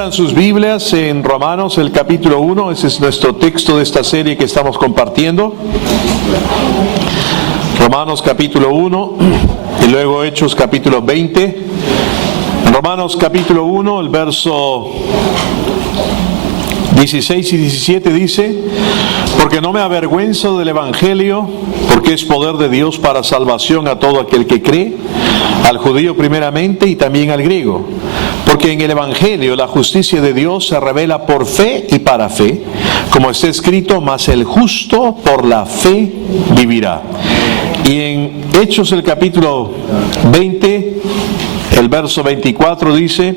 Abran sus Biblias en Romanos, el capítulo 1. Ese es nuestro texto de esta serie que estamos compartiendo. Romanos capítulo 1 y luego Hechos capítulo 20. Romanos capítulo 1, el verso 16 y 17 dice: porque no me avergüenzo del Evangelio, porque es poder de Dios para salvación a todo aquel que cree, al judío primeramente y también al griego. Porque en el Evangelio la justicia de Dios se revela por fe y para fe, como está escrito: mas el justo por la fe vivirá. Y en Hechos el capítulo 20, el verso 24 dice: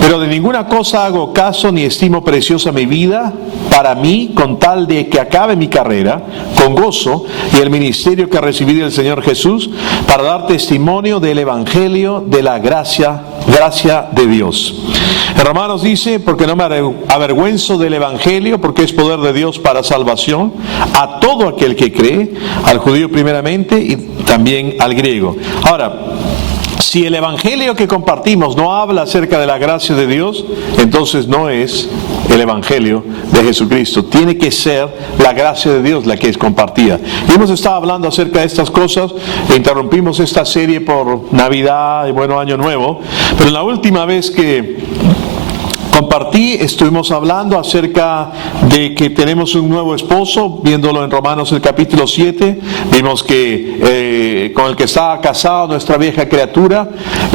pero de ninguna cosa hago caso ni estimo preciosa mi vida para mí, con tal de que acabe mi carrera con gozo y el ministerio que recibí del Señor Jesús, para dar testimonio del Evangelio de la gracia de Dios. En Romanos dice: porque no me avergüenzo del Evangelio, porque es poder de Dios para salvación a todo aquel que cree, al judío primeramente y también al griego. Ahora, si el Evangelio que compartimos no habla acerca de la gracia de Dios, entonces no es el Evangelio de Jesucristo. Tiene que ser la gracia de Dios la que es compartida. Y hemos estado hablando acerca de estas cosas. Interrumpimos esta serie por Navidad y Año Nuevo. Pero la última vez que compartí, estuvimos hablando acerca de que tenemos un nuevo esposo, viéndolo en Romanos el capítulo 7, vimos que con el que estaba casado nuestra vieja criatura,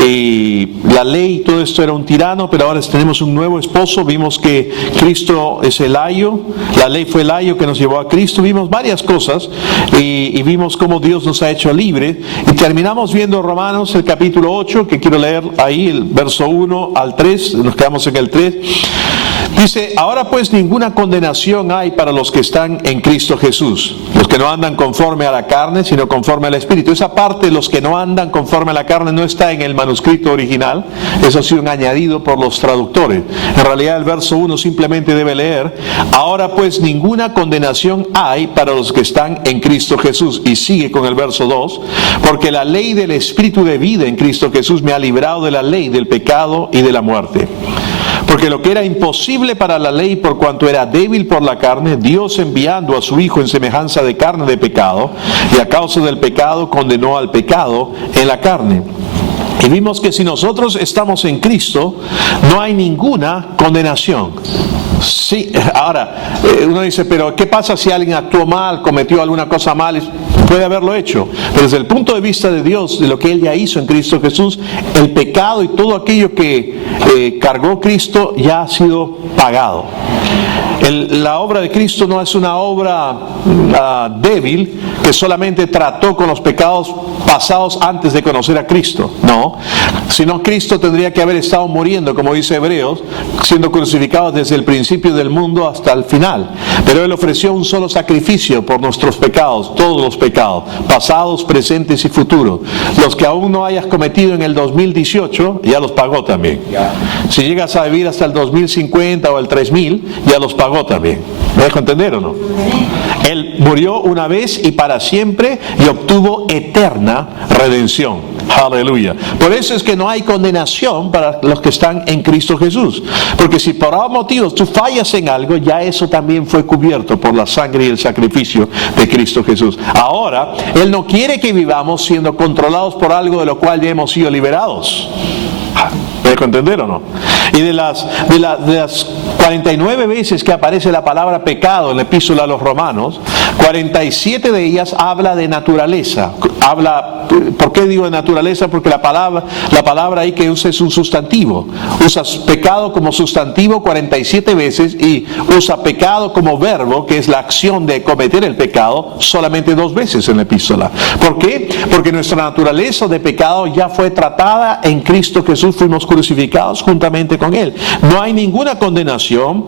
y la ley y todo esto era un tirano, pero ahora tenemos un nuevo esposo. Vimos que Cristo es el ayo, la ley fue el ayo que nos llevó a Cristo. Vimos varias cosas y vimos cómo Dios nos ha hecho libres, y terminamos viendo Romanos el capítulo 8, que quiero leer ahí, el verso 1 al 3, nos quedamos en el 3. Dice: ahora pues ninguna condenación hay para los que están en Cristo Jesús, los que no andan conforme a la carne, sino conforme al Espíritu. Esa parte, los que no andan conforme a la carne, no está en el manuscrito original. Eso ha sido un añadido por los traductores. En realidad el verso 1 simplemente debe leer: ahora pues ninguna condenación hay para los que están en Cristo Jesús. Y sigue con el verso 2: porque la ley del Espíritu de vida en Cristo Jesús me ha librado de la ley del pecado y de la muerte. Porque lo que era imposible para la ley, por cuanto era débil por la carne, Dios, enviando a su Hijo en semejanza de carne de pecado, y a causa del pecado condenó al pecado en la carne. Y vimos que si nosotros estamos en Cristo, no hay ninguna condenación. Sí, ahora, uno dice: pero ¿qué pasa si alguien actuó mal, cometió alguna cosa mal? Puede haberlo hecho, pero desde el punto de vista de Dios, de lo que Él ya hizo en Cristo Jesús, el pecado y todo aquello que cargó Cristo ya ha sido pagado. La obra de Cristo no es una obra débil que solamente trató con los pecados pasados antes de conocer a Cristo. No, sino Cristo tendría que haber estado muriendo, como dice Hebreos, siendo crucificado desde el principio del mundo hasta el final. Pero Él ofreció un solo sacrificio por nuestros pecados, todos los pecados, pasados, presentes y futuros. Los que aún no hayas cometido en el 2018, ya los pagó también. Si llegas a vivir hasta el 2050 o el 3000, ya los pagó también. ¿Me dejo entender o no? Él murió una vez y para siempre, y obtuvo eterna redención. Aleluya. Por eso es que no hay condenación para los que están en Cristo Jesús. Porque si por algún motivo tú fallas en algo, ya eso también fue cubierto por la sangre y el sacrificio de Cristo Jesús. Ahora, Él no quiere que vivamos siendo controlados por algo de lo cual ya hemos sido liberados. ¿Me dejo entender o no? Y de las 49 veces que aparece la palabra pecado en la epístola a los Romanos, 47 de ellas habla de naturaleza. ¿Por qué digo de naturaleza? Porque la palabra ahí que usa es un sustantivo. Usas pecado como sustantivo 47 veces y usa pecado como verbo, que es la acción de cometer el pecado, solamente 2 veces en la epístola. ¿Por qué? Porque nuestra naturaleza de pecado ya fue tratada en Cristo Jesús, fuimos crucificados juntamente con Él. No hay ninguna condenación condenación,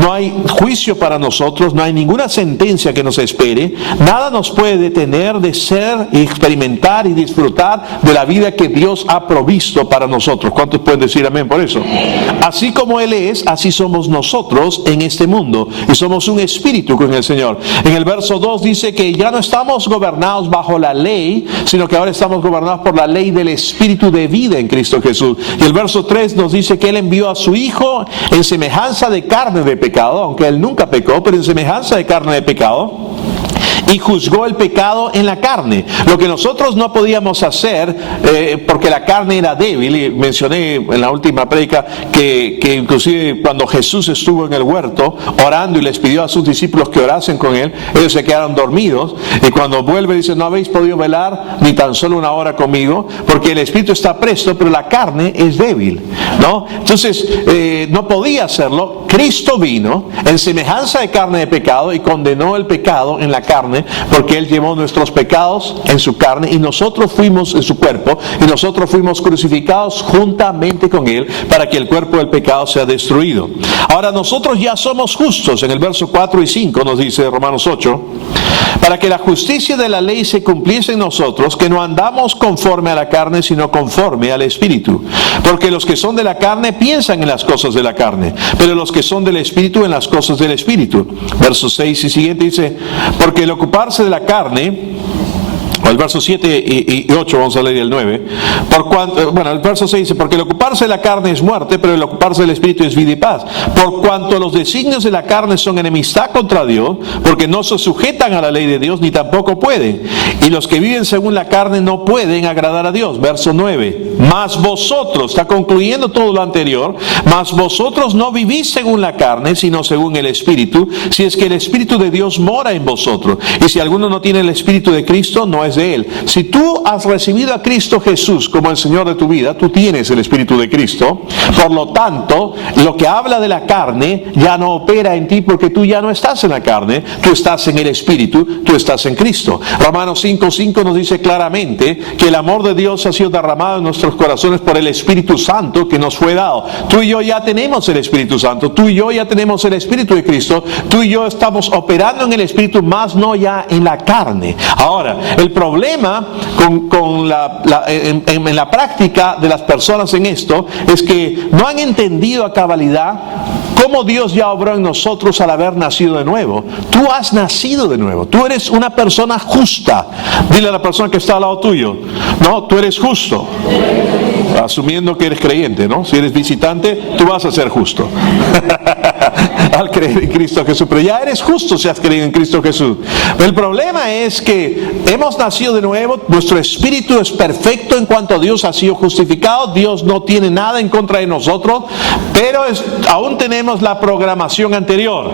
no hay juicio para nosotros, no hay ninguna sentencia que nos espere, nada nos puede detener de ser y experimentar y disfrutar de la vida que Dios ha provisto para nosotros. ¿Cuántos pueden decir amén por eso? Así como Él es, así somos nosotros en este mundo, y somos un espíritu con el Señor. En el verso 2 dice que ya no estamos gobernados bajo la ley, sino que ahora estamos gobernados por la ley del espíritu de vida en Cristo Jesús. Y el verso 3 nos dice que Él envió a su Hijo en semejanza de carne de pecado, aunque Él nunca pecó, pero en semejanza de carne de pecado, y juzgó el pecado en la carne, lo que nosotros no podíamos hacer porque la carne era débil. Y mencioné en la última prédica que inclusive cuando Jesús estuvo en el huerto orando y les pidió a sus discípulos que orasen con Él, ellos se quedaron dormidos, y cuando vuelve dice: no habéis podido velar ni tan solo una hora conmigo, porque el espíritu está presto, pero la carne es débil, ¿no? Entonces no podía hacerlo. Cristo vino en semejanza de carne de pecado y condenó el pecado en la carne, porque Él llevó nuestros pecados en su carne, y nosotros fuimos en su cuerpo, y nosotros fuimos crucificados juntamente con Él para que el cuerpo del pecado sea destruido. Ahora nosotros ya somos justos. En el verso 4 y 5 nos dice Romanos 8: para que la justicia de la ley se cumpliese en nosotros, que no andamos conforme a la carne, sino conforme al Espíritu. Porque los que son de la carne piensan en las cosas de la carne, pero los que son del Espíritu en las cosas del Espíritu. Versos 6 y siguiente dice: porque el ocuparse de la carne, o el verso 7 y 8, vamos a leer el 9. El verso 6 dice: porque el ocuparse de la carne es muerte, pero el ocuparse del Espíritu es vida y paz. Por cuanto los designios de la carne son enemistad contra Dios, porque no se sujetan a la ley de Dios, ni tampoco pueden. Y los que viven según la carne no pueden agradar a Dios. Verso 9. Mas vosotros, está concluyendo todo lo anterior, mas vosotros no vivís según la carne, sino según el Espíritu, si es que el Espíritu de Dios mora en vosotros. Y si alguno no tiene el Espíritu de Cristo, no es de Él. Si tú has recibido a Cristo Jesús como el Señor de tu vida, tú tienes el Espíritu de Cristo. Por lo tanto, lo que habla de la carne ya no opera en ti, porque tú ya no estás en la carne, tú estás en el Espíritu, tú estás en Cristo. Romanos 5:5 nos dice claramente que el amor de Dios ha sido derramado en nuestros corazones por el Espíritu Santo que nos fue dado. Tú y yo ya tenemos el Espíritu Santo, tú y yo ya tenemos el Espíritu de Cristo, tú y yo estamos operando en el Espíritu, más no ya en la carne. Ahora, el problema en la práctica de las personas en esto es que no han entendido a cabalidad cómo Dios ya obró en nosotros al haber nacido de nuevo. Tú has nacido de nuevo, tú eres una persona justa. Dile a la persona que está al lado tuyo: no, tú eres justo. Asumiendo que eres creyente, ¿no? Si eres visitante, tú vas a ser justo al creer en Cristo Jesús. Pero ya eres justo si has creído en Cristo Jesús. El problema es que hemos nacido de nuevo, nuestro espíritu es perfecto en cuanto a Dios ha sido justificado, Dios no tiene nada en contra de nosotros, pero aún tenemos la programación anterior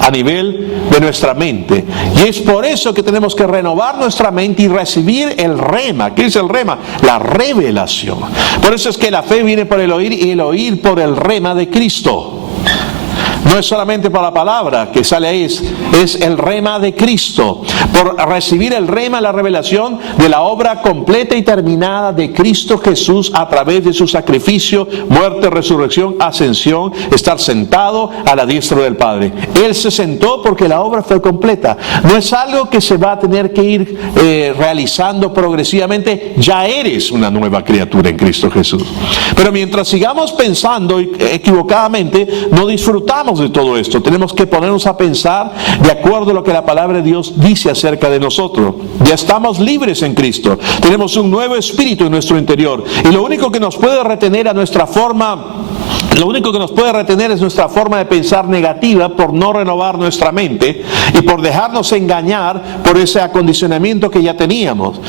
a nivel de nuestra mente, y es por eso que tenemos que renovar nuestra mente y recibir el rema. ¿Qué es el rema? La revelación. Por eso es que la fe viene por el oír, y el oír por el rema de Cristo. No es solamente por la palabra que sale ahí, es el rema de Cristo. Por recibir el rema, la revelación de la obra completa y terminada de Cristo Jesús a través de su sacrificio, muerte, resurrección, ascensión, estar sentado a la diestra del Padre. Él se sentó porque la obra fue completa. No es algo que se va a tener que ir realizando progresivamente. Ya eres una nueva criatura en Cristo Jesús. Pero mientras sigamos pensando equivocadamente, no disfrutamos de todo esto. Tenemos que ponernos a pensar de acuerdo a lo que la palabra de Dios dice acerca de nosotros. Ya estamos libres en Cristo, tenemos un nuevo espíritu en nuestro interior, y lo único que nos puede retener es nuestra forma de pensar negativa, por no renovar nuestra mente y por dejarnos engañar por ese acondicionamiento que ya teníamos.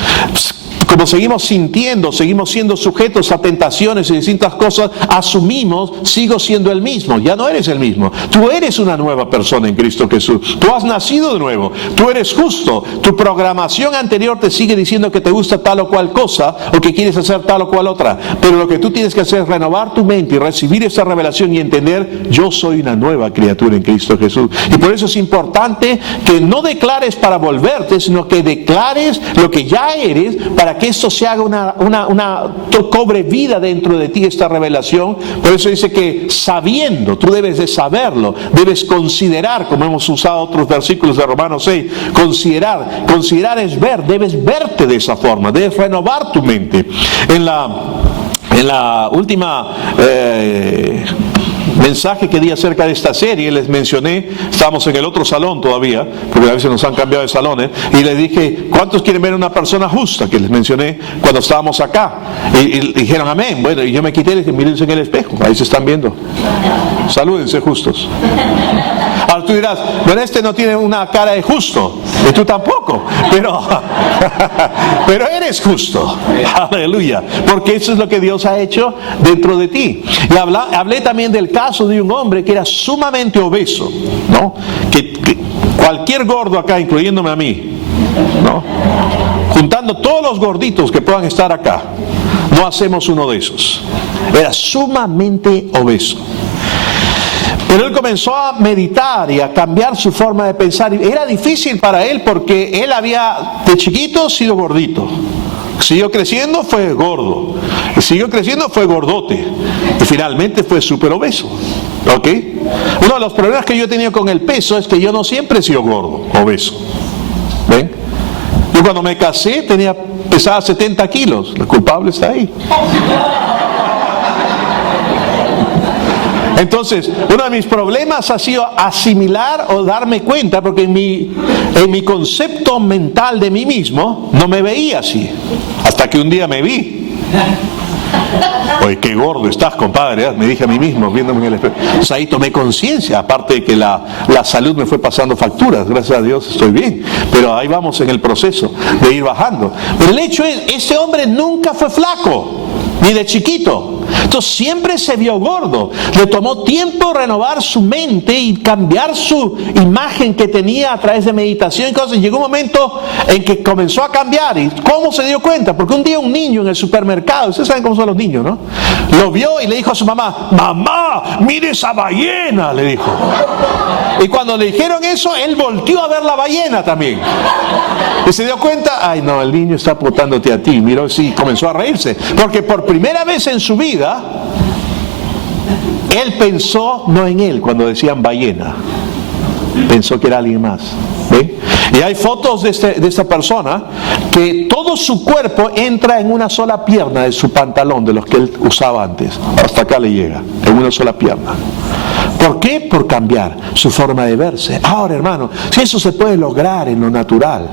Como seguimos sintiendo, seguimos siendo sujetos a tentaciones y distintas cosas, asumimos: sigo siendo el mismo. Ya no eres el mismo. Tú eres una nueva persona en Cristo Jesús. Tú has nacido de nuevo. Tú eres justo. Tu programación anterior te sigue diciendo que te gusta tal o cual cosa, o que quieres hacer tal o cual otra. Pero lo que tú tienes que hacer es renovar tu mente y recibir esa revelación y entender: yo soy una nueva criatura en Cristo Jesús. Y por eso es importante que no declares para volverte, sino que declares lo que ya eres, para que que esto se haga cobre vida dentro de ti, esta revelación. Por eso dice que sabiendo, tú debes de saberlo, debes considerar, como hemos usado otros versículos de Romanos 6, considerar es ver, debes verte de esa forma, debes renovar tu mente. En la última mensaje que di acerca de esta serie, les mencioné, estamos en el otro salón todavía, porque a veces nos han cambiado de salones, y les dije, ¿cuántos quieren ver a una persona justa? Que les mencioné cuando estábamos acá, y dijeron amén. Bueno, y yo me quité y les dije, mírense en el espejo, ahí se están viendo, salúdense justos. Ahora tú dirás, bueno, este no tiene una cara de justo, y tú tampoco, pero eres justo, aleluya, porque eso es lo que Dios ha hecho dentro de ti. Y hablé también del caso de un hombre que era sumamente obeso, ¿no? Que cualquier gordo acá, incluyéndome a mí, ¿no? Juntando todos los gorditos que puedan estar acá, no hacemos uno de esos. Era sumamente obeso. Pero él comenzó a meditar y a cambiar su forma de pensar. Era difícil para él porque él había de chiquito sido gordito. Siguió creciendo, fue gordo. Siguió creciendo, fue gordote. Y finalmente fue súper obeso. ¿Ok? Uno de los problemas que yo he tenido con el peso es que yo no siempre he sido gordo, obeso. ¿Ven? Yo cuando me casé pesaba 70 kilos. El culpable está ahí. Entonces, uno de mis problemas ha sido asimilar o darme cuenta, porque en mi concepto mental de mí mismo no me veía así, hasta que un día me vi. Oye, qué gordo estás, compadre, me dije a mí mismo viéndome en el espejo. Entonces ahí tomé conciencia, aparte de que la salud me fue pasando facturas, gracias a Dios estoy bien, pero ahí vamos en el proceso de ir bajando. Pero el hecho es, ese hombre nunca fue flaco, ni de chiquito. Entonces siempre se vio gordo. Le tomó tiempo renovar su mente y cambiar su imagen que tenía a través de meditación y cosas. Llegó un momento en que comenzó a cambiar. ¿Y cómo se dio cuenta? Porque un día un niño en el supermercado, ustedes saben cómo son los niños, ¿no? Lo vio y le dijo a su mamá, mamá, mire esa ballena, le dijo. Y cuando le dijeron eso, él volteó a ver la ballena también. Y se dio cuenta, ay no, el niño está apuntándote a ti. Miró, sí, comenzó a reírse. Porque por primera vez en su vida, él pensó no en él cuando decían ballena, pensó que era alguien más. ¿Ve? Y hay fotos de esta persona que todo su cuerpo entra en una sola pierna de su pantalón, de los que él usaba antes, hasta acá le llega, en una sola pierna. ¿Por qué? Por cambiar su forma de verse. Ahora, hermano, si eso se puede lograr en lo natural,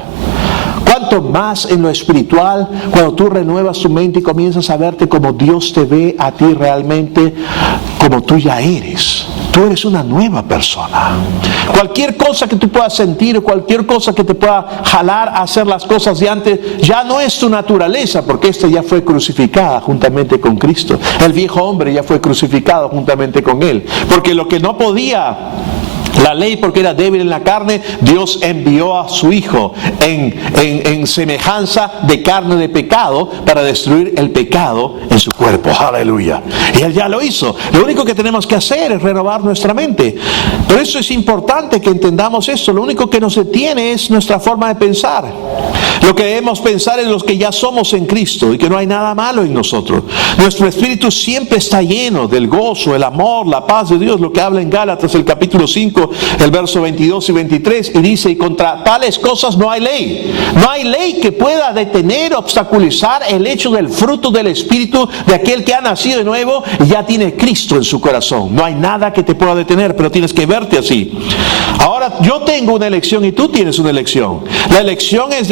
¿cuánto más en lo espiritual, cuando tú renuevas tu mente y comienzas a verte como Dios te ve a ti realmente, como tú ya eres? Tú eres una nueva persona. Cualquier cosa que tú puedas sentir o cualquier cosa que te pueda jalar a hacer las cosas de antes, ya no es tu naturaleza, porque esta ya fue crucificada juntamente con Cristo. El viejo hombre ya fue crucificado juntamente con Él. Porque lo que no podía la ley, porque era débil en la carne, Dios envió a su Hijo en semejanza de carne de pecado para destruir el pecado en su cuerpo. Aleluya. Y Él ya lo hizo. Lo único que tenemos que hacer es renovar nuestra mente. Por eso es importante que entendamos esto. Lo único que nos detiene es nuestra forma de pensar. Lo que debemos pensar es los que ya somos en Cristo y que no hay nada malo en nosotros. Nuestro espíritu siempre está lleno del gozo, el amor, la paz de Dios, lo que habla en Gálatas el capítulo 5, el verso 22 y 23, y dice, y contra tales cosas no hay ley. No hay ley que pueda detener, obstaculizar el hecho del fruto del espíritu de aquel que ha nacido de nuevo y ya tiene Cristo en su corazón. No hay nada que te pueda detener, pero tienes que verte así. Ahora, yo tengo una elección y tú tienes una elección. La elección es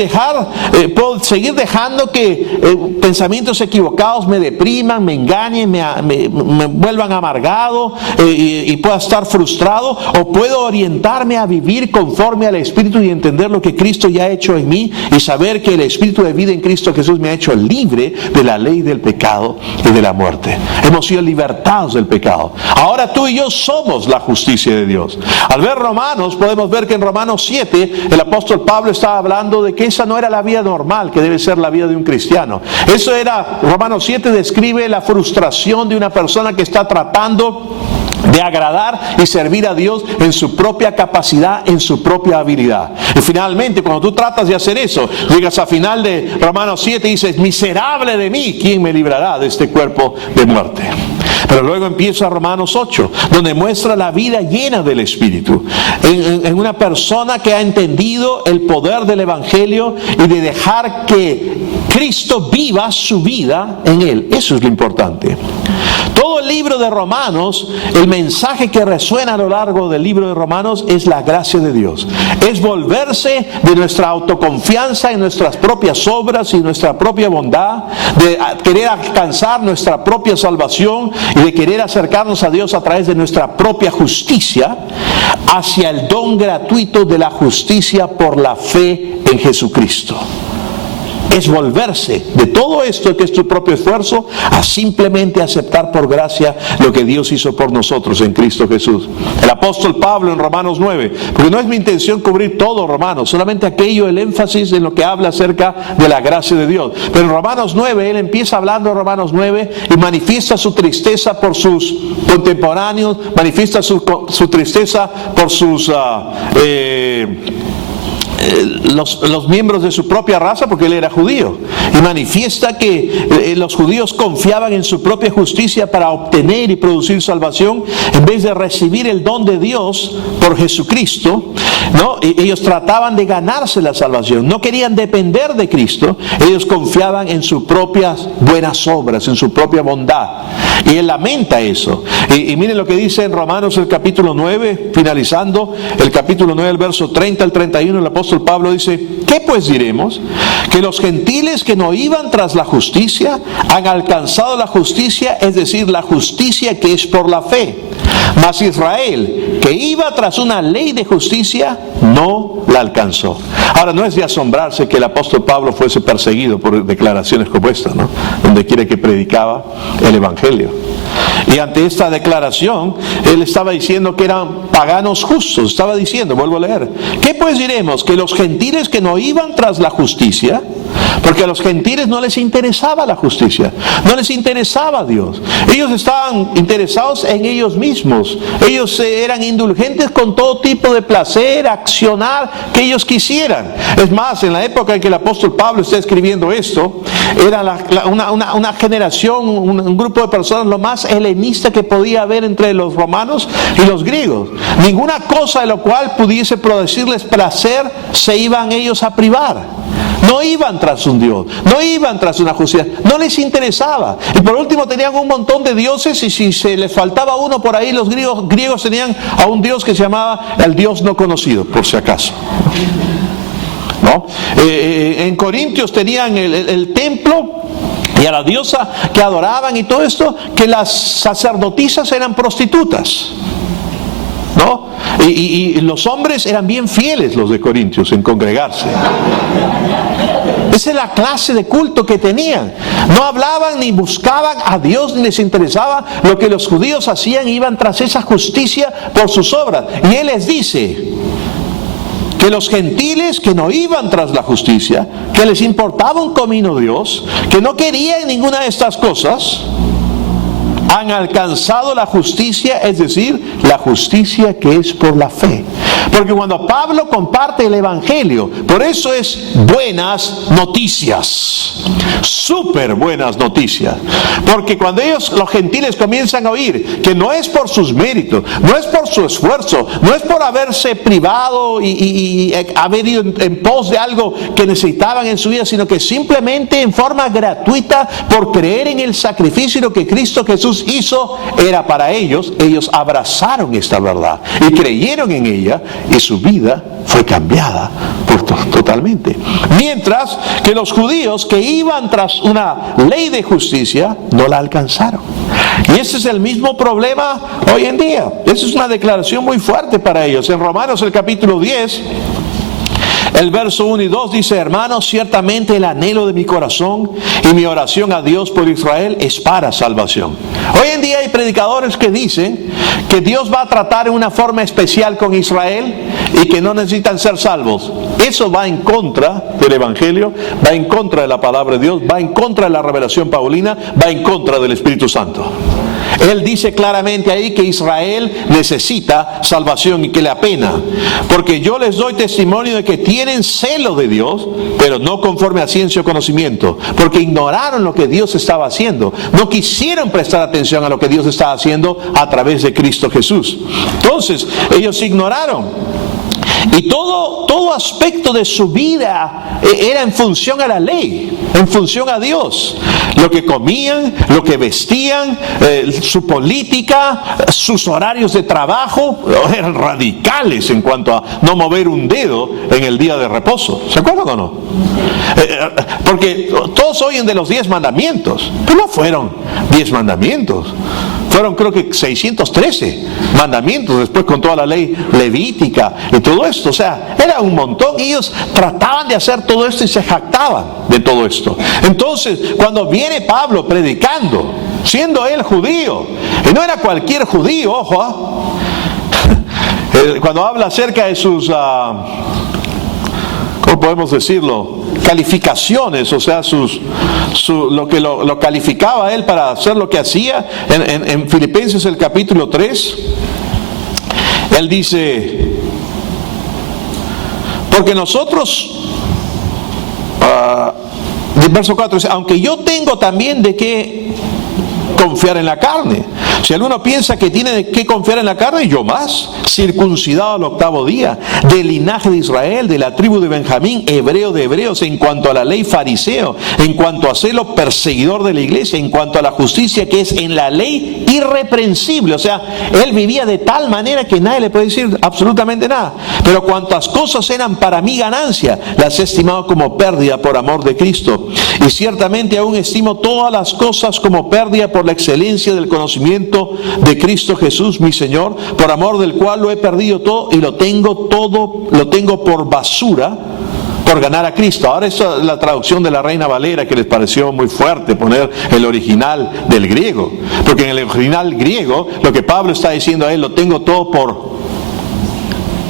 puedo seguir dejando que pensamientos equivocados me depriman, me engañen, me vuelvan amargado y pueda estar frustrado, o puedo orientarme a vivir conforme al Espíritu y entender lo que Cristo ya ha hecho en mí y saber que el Espíritu de vida en Cristo Jesús me ha hecho libre de la ley del pecado y de la muerte. Hemos sido libertados del pecado. Ahora tú y yo somos la justicia de Dios. Al ver Romanos, podemos ver que en Romanos 7 el apóstol Pablo estaba hablando de que esa no era la vida normal que debe ser la vida de un cristiano. Eso era, Romanos 7 describe la frustración de una persona que está tratando de agradar y servir a Dios en su propia capacidad, en su propia habilidad. Y finalmente, cuando tú tratas de hacer eso, llegas a final de Romanos 7 y dices, miserable de mí, ¿quién me librará de este cuerpo de muerte? Pero luego empieza Romanos 8, donde muestra la vida llena del Espíritu, en una persona que ha entendido el poder del Evangelio y de dejar que Cristo viva su vida en él. Eso es lo importante. Todo el libro de Romanos, el mensaje que resuena a lo largo del libro de Romanos es la gracia de Dios. Es volverse de nuestra autoconfianza en nuestras propias obras y nuestra propia bondad, de querer alcanzar nuestra propia salvación y de querer acercarnos a Dios a través de nuestra propia justicia, hacia el don gratuito de la justicia por la fe en Jesucristo. Es volverse de todo esto que es tu propio esfuerzo a simplemente aceptar por gracia lo que Dios hizo por nosotros en Cristo Jesús. El apóstol Pablo en Romanos 9, porque no es mi intención cubrir todo Romanos, solamente aquello, el énfasis en lo que habla acerca de la gracia de Dios. Pero en Romanos 9, él empieza hablando de Romanos 9 y manifiesta su tristeza por sus contemporáneos, manifiesta su tristeza por sus los miembros de su propia raza, porque él era judío, y manifiesta que los judíos confiaban en su propia justicia para obtener y producir salvación en vez de recibir el don de Dios por Jesucristo, ¿no? Y ellos trataban de ganarse la salvación, no querían depender de Cristo, ellos confiaban en sus propias buenas obras, en su propia bondad, y él lamenta eso. Y miren lo que dice en Romanos el capítulo 9, finalizando el capítulo 9, el verso 30 al 31, el apóstol Pablo dice, ¿qué pues diremos? Que los gentiles que no iban tras la justicia han alcanzado la justicia, es decir, la justicia que es por la fe. Mas Israel, que iba tras una ley de justicia, no la alcanzó. Ahora, no es de asombrarse que el apóstol Pablo fuese perseguido por declaraciones como esta, ¿no? Donde quiera que predicaba el Evangelio. Y ante esta declaración, él estaba diciendo que eran paganos justos. Estaba diciendo, vuelvo a leer, ¿qué pues diremos? Que los gentiles que no iban tras la justicia, porque a los gentiles no les interesaba la justicia, no les interesaba Dios. Ellos estaban interesados en ellos mismos. Ellos eran indulgentes con todo tipo de placer, accionar que ellos quisieran. Es más, en la época en que el apóstol Pablo está escribiendo esto, era una generación, un grupo de personas lo más helenista que podía haber entre los romanos y los griegos. Ninguna cosa de lo cual pudiese producirles placer se iban ellos a privar. No iban tras un Dios, no iban tras una justicia, no les interesaba. Y por último tenían un montón de dioses, y si se les faltaba uno por ahí, los griegos tenían a un Dios que se llamaba el Dios no conocido, por si acaso, ¿no? En Corintios tenían el templo y a la diosa que adoraban y todo esto, que las sacerdotisas eran prostitutas, ¿no? Y los hombres eran bien fieles, los de Corintios, en congregarse. Esa es la clase de culto que tenían. No hablaban ni buscaban a Dios, ni les interesaba lo que los judíos hacían, iban tras esa justicia por sus obras. Y él les dice que los gentiles que no iban tras la justicia, que les importaba un comino Dios, que no querían ninguna de estas cosas, han alcanzado la justicia, es decir, la justicia que es por la fe. Porque cuando Pablo comparte el Evangelio, por eso es buenas noticias, súper buenas noticias. Porque cuando los gentiles comienzan a oír que no es por sus méritos, no es por su esfuerzo, no es por haberse privado y haber ido en pos de algo que necesitaban en su vida, sino que simplemente en forma gratuita, por creer en el sacrificio y lo que Cristo Jesús hizo era para ellos, ellos abrazaron esta verdad y creyeron en ella, y su vida fue cambiada totalmente. Mientras que los judíos que iban tras una ley de justicia no la alcanzaron. Y ese es el mismo problema hoy en día. Esa es una declaración muy fuerte para ellos. En Romanos el capítulo 10, el verso 1 y 2 dice: hermanos, ciertamente el anhelo de mi corazón y mi oración a Dios por Israel es para salvación. Hoy en día hay predicadores que dicen que Dios va a tratar en una forma especial con Israel y que no necesitan ser salvos. Eso va en contra del Evangelio, va en contra de la palabra de Dios, va en contra de la revelación paulina, va en contra del Espíritu Santo. Él dice claramente ahí que Israel necesita salvación y que le apena. Porque yo les doy testimonio de que tienen celo de Dios, pero no conforme a ciencia o conocimiento. Porque ignoraron lo que Dios estaba haciendo. No quisieron prestar atención a lo que Dios estaba haciendo a través de Cristo Jesús. Entonces, ellos ignoraron. Y todo aspecto de su vida era en función a la ley, en función a Dios. Lo que comían, lo que vestían, su política, sus horarios de trabajo, eran radicales en cuanto a no mover un dedo en el día de reposo. ¿Se acuerdan o no? Porque todos oyen de los 10 mandamientos, pero no fueron 10 mandamientos. Fueron creo que 613 mandamientos, después con toda la ley levítica y todo esto. O sea, era un montón. Ellos trataban de hacer todo esto y se jactaban de todo esto. Entonces, cuando viene Pablo predicando, siendo él judío, y no era cualquier judío, ojo, cuando habla acerca de sus, ¿cómo podemos decirlo?, calificaciones, o sea, lo que lo calificaba él para hacer lo que hacía. En Filipenses el capítulo 3, él dice, porque nosotros, del verso 4 dice, aunque yo tengo también de qué confiar en la carne. Si alguno piensa que tiene que confiar en la carne, yo más, circuncidado al 8º día, del linaje de Israel, de la tribu de Benjamín, hebreo de hebreos, en cuanto a la ley fariseo, en cuanto a celo perseguidor de la iglesia, en cuanto a la justicia que es en la ley irreprensible. O sea, él vivía de tal manera que nadie le puede decir absolutamente nada. Pero cuantas cosas eran para mí ganancia, las he estimado como pérdida por amor de Cristo. Y ciertamente aún estimo todas las cosas como pérdida por la excelencia del conocimiento de Cristo Jesús, mi Señor, por amor del cual lo he perdido todo y lo tengo por basura por ganar a Cristo. Ahora esta es la traducción de la Reina Valera, que les pareció muy fuerte poner el original del griego, porque en el original griego lo que Pablo está diciendo a él, lo tengo todo por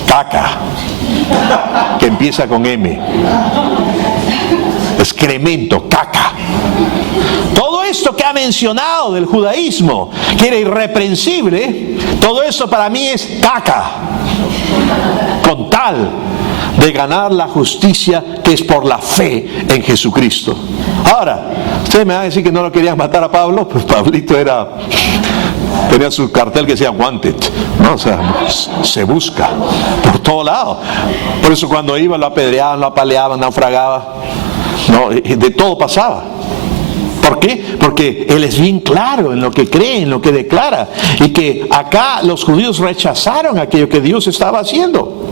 caca, que empieza con M, excremento, caca. Todo esto que ha mencionado del judaísmo, que era irreprensible, todo eso para mí es caca, con tal de ganar la justicia que es por la fe en Jesucristo. Ahora, ustedes me van a decir que no lo querían matar a Pablo, pues Pablito tenía su cartel que decía wanted, ¿no? O sea, se busca por todo lado. Por eso cuando iba lo apedreaban, lo apaleaban, naufragaba, ¿no? De todo pasaba. ¿Por qué? Porque él es bien claro en lo que cree, en lo que declara. Y que acá los judíos rechazaron aquello que Dios estaba haciendo.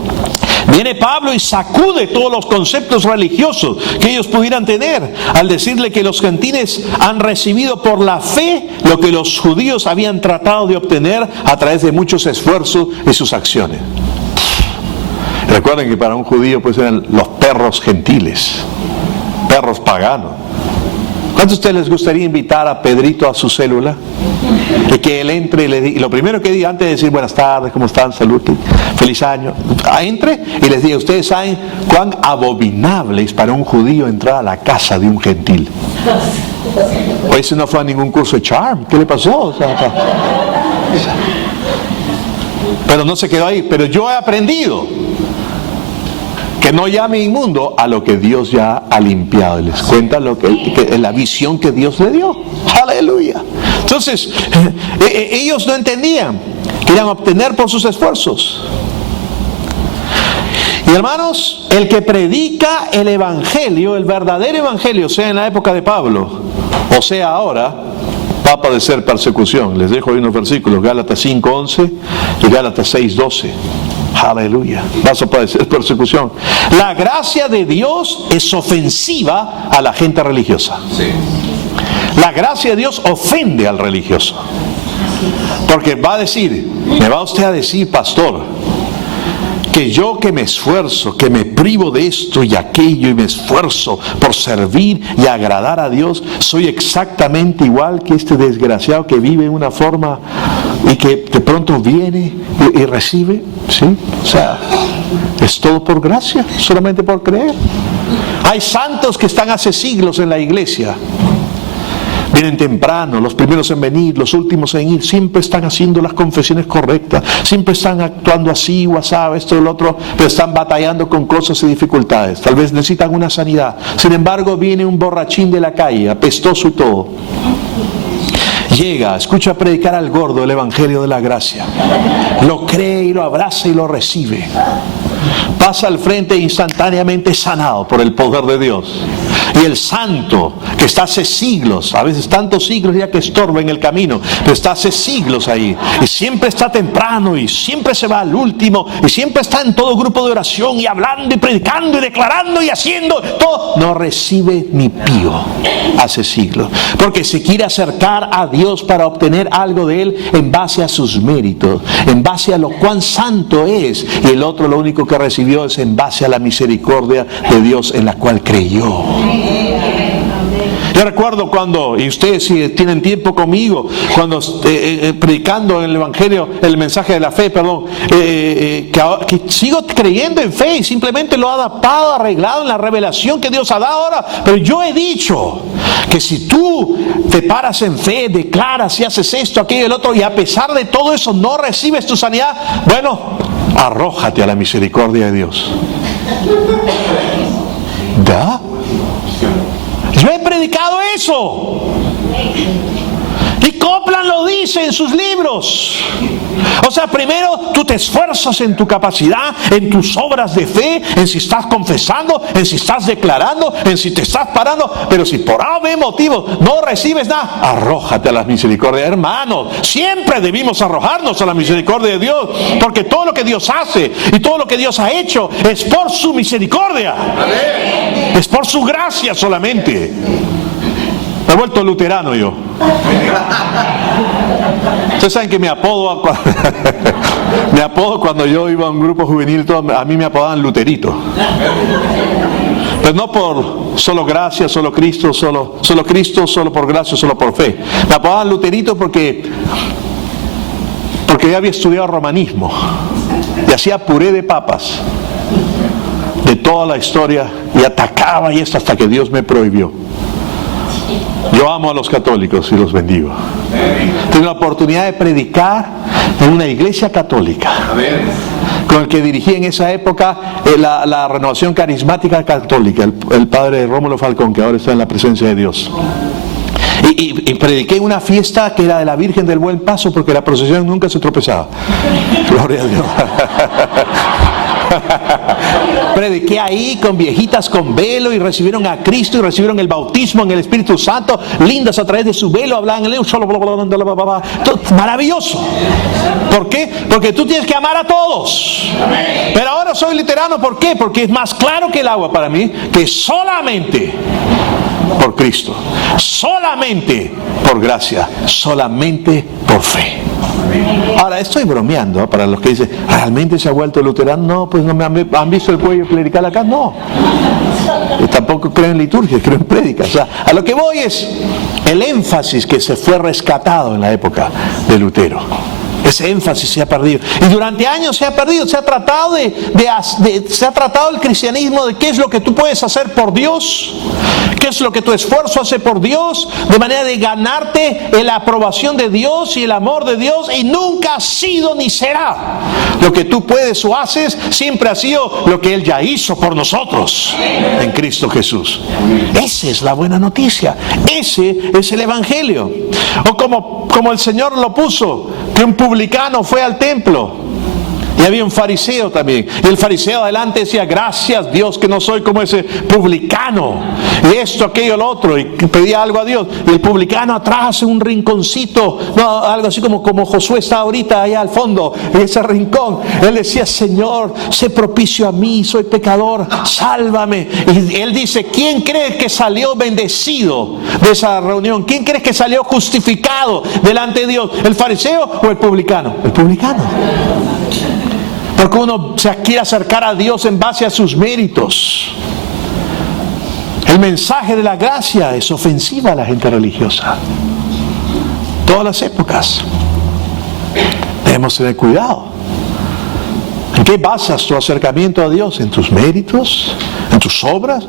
Viene Pablo y sacude todos los conceptos religiosos que ellos pudieran tener al decirle que los gentiles han recibido por la fe lo que los judíos habían tratado de obtener a través de muchos esfuerzos y sus acciones. Recuerden que para un judío pues eran los perros gentiles, perros paganos. ¿Cuántos de ustedes les gustaría invitar a Pedrito a su célula? Y que él entre y lo primero que diga antes de decir buenas tardes, ¿cómo están? Salud, feliz año. Entre y les diga, ustedes saben cuán abominable es para un judío entrar a la casa de un gentil. O ese no fue a ningún curso de charm. ¿Qué le pasó? Pero no se quedó ahí. Pero yo he aprendido que no llame inmundo a lo que Dios ya ha limpiado. Y les cuenta la visión que Dios le dio. Aleluya. Entonces, ellos no entendían. Querían obtener por sus esfuerzos. Y hermanos, el que predica el evangelio, el verdadero evangelio, sea en la época de Pablo, o sea ahora, va a padecer persecución. Les dejo ahí unos versículos, Gálatas 5:11 y Gálatas 6:12. Aleluya. Vas a padecer persecución. La gracia de Dios es ofensiva a la gente religiosa. Sí. La gracia de Dios ofende al religioso. Porque va a decir, me va usted a decir, pastor, que yo que me esfuerzo, que me privo de esto y aquello y me esfuerzo por servir y agradar a Dios, soy exactamente igual que este desgraciado que vive en una forma y que de pronto viene y recibe, ¿sí? O sea, es todo por gracia, solamente por creer. Hay santos que están hace siglos en la iglesia Vienen temprano, los primeros en venir, los últimos en ir. Siempre están haciendo las confesiones correctas. Siempre están actuando así, WhatsApp, esto y lo otro. Pero están batallando con cosas y dificultades. Tal vez necesitan una sanidad. Sin embargo, viene un borrachín de la calle, apestoso y todo. Llega, escucha predicar al gordo el Evangelio de la Gracia. Lo cree y lo abraza y lo recibe. Pasa al frente instantáneamente sanado por el poder de Dios. Y el santo, que está hace siglos, a veces tantos siglos ya que estorba en el camino, pero está hace siglos ahí. Y siempre está temprano y siempre se va al último. Y siempre está en todo grupo de oración y hablando y predicando y declarando y haciendo todo. No recibe ni pío hace siglos. Porque se quiere acercar a Dios para obtener algo de Él en base a sus méritos, en base a lo cuán santo es. Y el otro lo único que recibió es en base a la misericordia de Dios en la cual creyó. Yo recuerdo cuando, y ustedes si tienen tiempo conmigo, cuando predicando en el Evangelio, el mensaje de la fe, que sigo creyendo en fe y simplemente lo he adaptado, arreglado en la revelación que Dios ha dado ahora. Pero yo he dicho que si tú te paras en fe, declaras y haces esto, aquello y el otro, y a pesar de todo eso no recibes tu sanidad, bueno, arrójate a la misericordia de Dios. ¿Da? Yo he predicado eso. Y Copeland lo dice en sus libros. O sea, primero tú te esfuerzas en tu capacidad, en tus obras de fe, en si estás confesando, en si estás declarando, en si te estás parando. Pero si por algún motivo no recibes nada, arrójate a la misericordia. Hermanos, siempre debimos arrojarnos a la misericordia de Dios, porque todo lo que Dios hace y todo lo que Dios ha hecho es por su misericordia. Es por su gracia solamente. Me he vuelto luterano yo. Ustedes saben que mi apodo cuando yo iba a un grupo juvenil, a mí me apodaban Luterito. Pero no por solo gracia, solo Cristo, solo Cristo, solo por gracia, solo por fe. Me apodaban Luterito porque yo había estudiado romanismo y hacía puré de papas de toda la historia y atacaba y esto hasta que Dios me prohibió. Yo amo a los católicos y los bendigo. Tengo la oportunidad de predicar en una iglesia católica con el que dirigí en esa época la renovación carismática católica, el padre Rómulo Falcón, que ahora está en la presencia de Dios. Y prediqué en una fiesta que era de la Virgen del Buen Paso, porque la procesión nunca se tropezaba. Gloria a Dios. Prediqué ahí con viejitas con velo y recibieron a Cristo y recibieron el bautismo en el Espíritu Santo, lindas a través de su velo, hablaban en lengua, maravilloso. ¿Por qué? Porque tú tienes que amar a todos. Pero ahora soy luterano, ¿por qué? Porque es más claro que el agua para mí, que solamente por Cristo, solamente por gracia, solamente por fe. Ahora, estoy bromeando, para los que dicen, ¿realmente se ha vuelto luterano? No, pues no me han visto el cuello clerical acá, no. Y tampoco creo en liturgia, creo en prédicas. O sea, a lo que voy es el énfasis que se fue rescatado en la época de Lutero. Ese énfasis se ha perdido. Y durante años se ha perdido. Se ha tratado se ha tratado el cristianismo de qué es lo que tú puedes hacer por Dios, qué es lo que tu esfuerzo hace por Dios, de manera de ganarte la aprobación de Dios y el amor de Dios, y nunca ha sido ni será lo que tú puedes o haces. Siempre ha sido lo que Él ya hizo por nosotros en Cristo Jesús. Esa es la buena noticia. Ese es el Evangelio. O como el Señor lo puso, que un publicano fue al templo y había un fariseo también, y el fariseo adelante decía, gracias Dios que no soy como ese publicano, y esto, aquello, lo otro, y pedía algo a Dios. Y el publicano atrás en un rinconcito, no, algo así como Josué está ahorita allá al fondo, en ese rincón, él decía, Señor, sé propicio a mí, soy pecador, sálvame. Y él dice, ¿quién cree que salió bendecido de esa reunión? ¿Quién cree que salió justificado delante de Dios? ¿El fariseo o el publicano? El publicano. Porque uno se quiere acercar a Dios en base a sus méritos. El mensaje de la gracia es ofensiva a la gente religiosa. Todas las épocas. Debemos tener cuidado. ¿En qué basas tu acercamiento a Dios? ¿En tus méritos? ¿En tus obras?